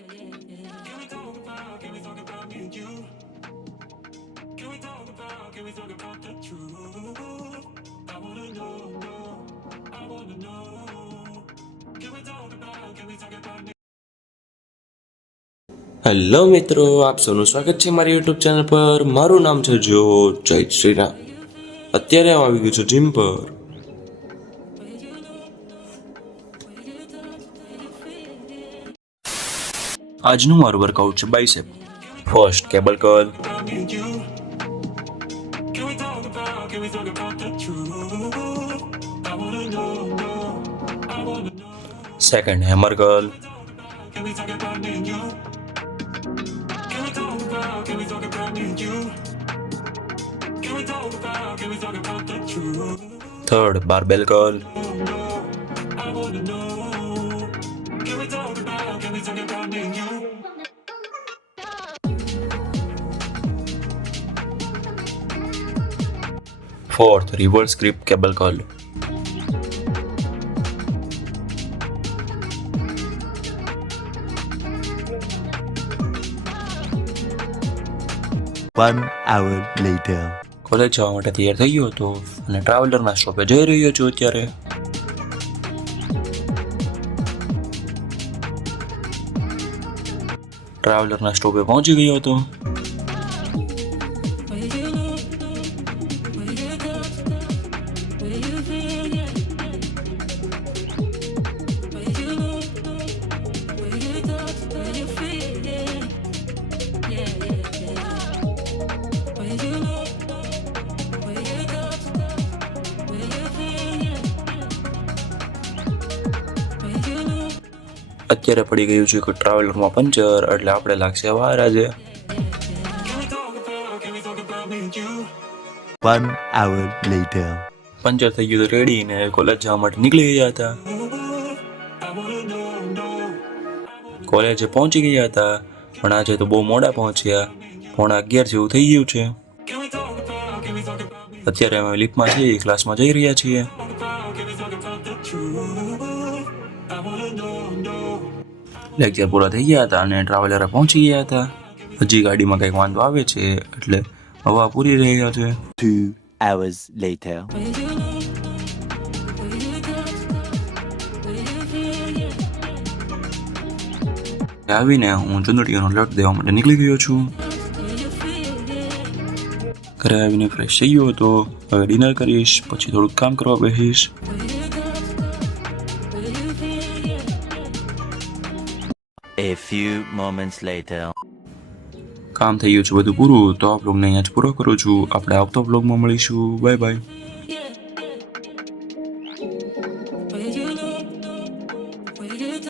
Hello મિત્રો, આપ સૌનું સ્વાગત છે મારી યુટ્યુબ ચેનલ પર. મારું નામ છે જો. જય શ્રી રામ. અત્યારે હું આવી ગયું છું જીમ પર. આજનું મારું વર્કઆઉટ છે biceps. First cable curl, second hammer curl, third barbell curl, fourth reverse grip cable curl, One hour later. College જવા માટે તૈયાર થઈ ગયો હતો અને ટ્રાવેલરના સ્ટોપે જઈ રહ્યો છું અત્યારે. ટ્રાવેલરના સ્ટોપે પહોંચી ગયો હતો. અત્યારે પડી ગયું છે કે ટ્રાવેલરમાં પંચર, એટલે આપણે લાગશે વાર આજે. One hour later. પંચર થઈ ગયું તો રેડી ને કોલેજ જવા માટે નીકળી ગયા હતા. કોલેજે પહોંચી ગયા હતા, પણ આજે તો બહુ મોડા પહોંચ્યા. 11:30 જેવું થઈ ગયું છે. અત્યારે અમે લિફ્ટમાં છીએ, ક્લાસમાં જઈ રહ્યા છીએ. લેક્ચર પૂરા થઈ ગયા હતા અને ટ્રાવેલરે પહોંચી ગયા હતા. હજી ગાડીમાં કંઈક વાંધો આવે છે, એટલે હવા પૂરી રહ્યા છે. 2 hours later. આવીને હું ચુંદડીઓનો લટ દેવા માટે નીકળી ગયો છું. ઘરે આવીને ફ્રેશ થઈ ગયો હતો. હવે ડિનર કરીશ, પછી થોડુંક કામ કરવા બેસીશ. A few moments later. કામ થઈ ગયું છે બધું પૂરું, તો આ બ્લોગને અહીંયા જ પૂરો કરું છું. આપણે આવતો બ્લોગમાં મળીશું. Bye bye.